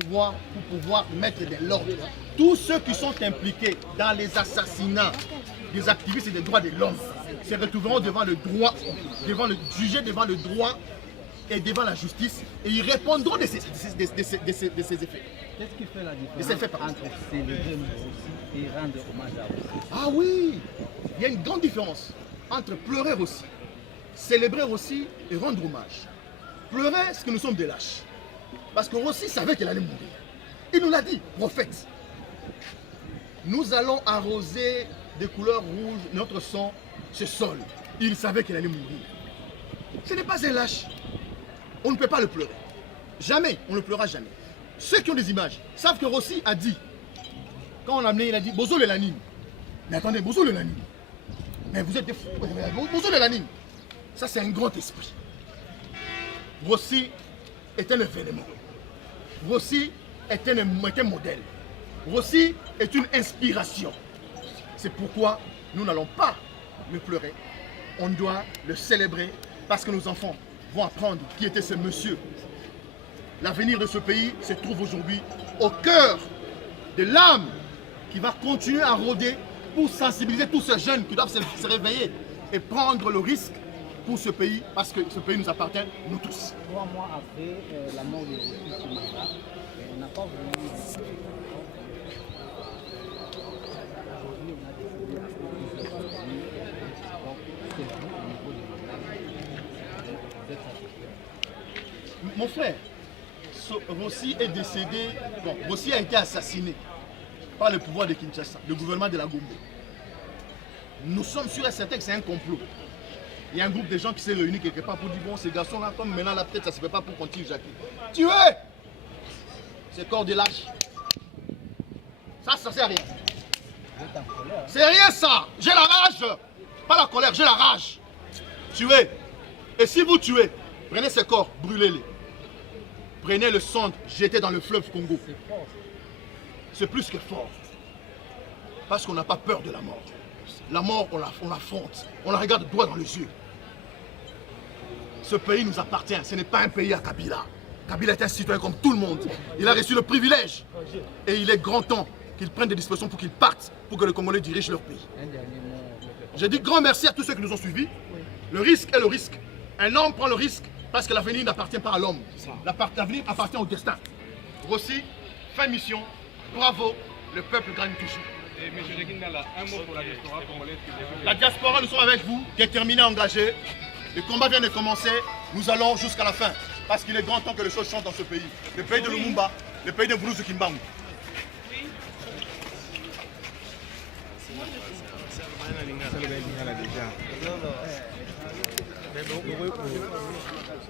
pour pouvoir mettre de l'ordre. Tous ceux qui sont impliqués dans les assassinats des activistes des droits de l'homme se retrouveront devant le droit, jugés devant le droit et devant la justice, et ils répondront de ces effets. Qu'est-ce qui fait la différence entre célébrer aussi et rendre hommage à Rossi? Ah oui, il y a une grande différence entre pleurer aussi, célébrer aussi et rendre hommage. Pleurer, c'est que nous sommes des lâches. Parce que Rossi savait qu'elle allait mourir. Il nous l'a dit, prophète. Nous allons arroser des couleurs rouges notre sang, ce sol. Il savait qu'elle allait mourir. Ce n'est pas un lâche. On ne peut pas le pleurer. Jamais, on ne le pleurera jamais. Ceux qui ont des images savent que Rossi a dit, quand on l'a amené, il a dit Bozo le Lanime. Mais attendez, Bozo le Lanime. Mais vous êtes des fous. Bozo le Lanime. Ça, c'est un grand esprit. Rossi est un événement. Rossi est un modèle. Rossi est une inspiration. C'est pourquoi nous n'allons pas le pleurer. On doit le célébrer parce que nos enfants vont apprendre qui était ce monsieur. L'avenir de ce pays se trouve aujourd'hui au cœur de l'âme qui va continuer à rôder pour sensibiliser tous ces jeunes qui doivent se réveiller et prendre le risque pour ce pays, parce que ce pays nous appartient, nous tous. 3 mois après la mort de Rossi Simanga, on n'a pas voulu. Aujourd'hui, on a décidé à ce que vous êtes au niveau de vous êtes satisfait? Mon frère, Rossi est décédé, bon, Rossi a été assassiné par le pouvoir de Kinshasa, le gouvernement de la Gombe. Nous sommes sûrs et certains que c'est un complot. Il y a un groupe de gens qui s'est réuni quelque part pour dire bon, ces garçons-là, comme maintenant la tête, ça ne se fait pas pour continuer Jacques. Tuer ces corps de lâches. Ça ne sert à rien. C'est rien ça. J'ai la rage. Pas la colère, j'ai la rage. Tuez. Et si vous tuez, prenez ces corps, brûlez-les. Prenez le sang, jetez dans le fleuve Congo. C'est plus que fort. Parce qu'on n'a pas peur de la mort. La mort, on l'affronte. On la regarde droit dans les yeux. Ce pays nous appartient. Ce n'est pas un pays à Kabila. Kabila est un citoyen comme tout le monde. Il a reçu le privilège. Et il est grand temps qu'il prenne des dispositions pour qu'il parte, pour que les Congolais dirigent leur pays. Je dis grand merci à tous ceux qui nous ont suivis. Le risque est le risque. Un homme prend le risque parce que l'avenir n'appartient pas à l'homme. L'avenir appartient au destin. Rossi, fin mission. Bravo, le peuple gagne toujours. Et M. Jekindala, un mot pour la diaspora congolaise. La diaspora, nous sommes avec vous, déterminés, engagés. Le combat vient de commencer, nous allons jusqu'à la fin. Parce qu'il est grand temps que les choses changent dans ce pays. Le pays de Lumumba, le pays de Voulouzou Kimbangu.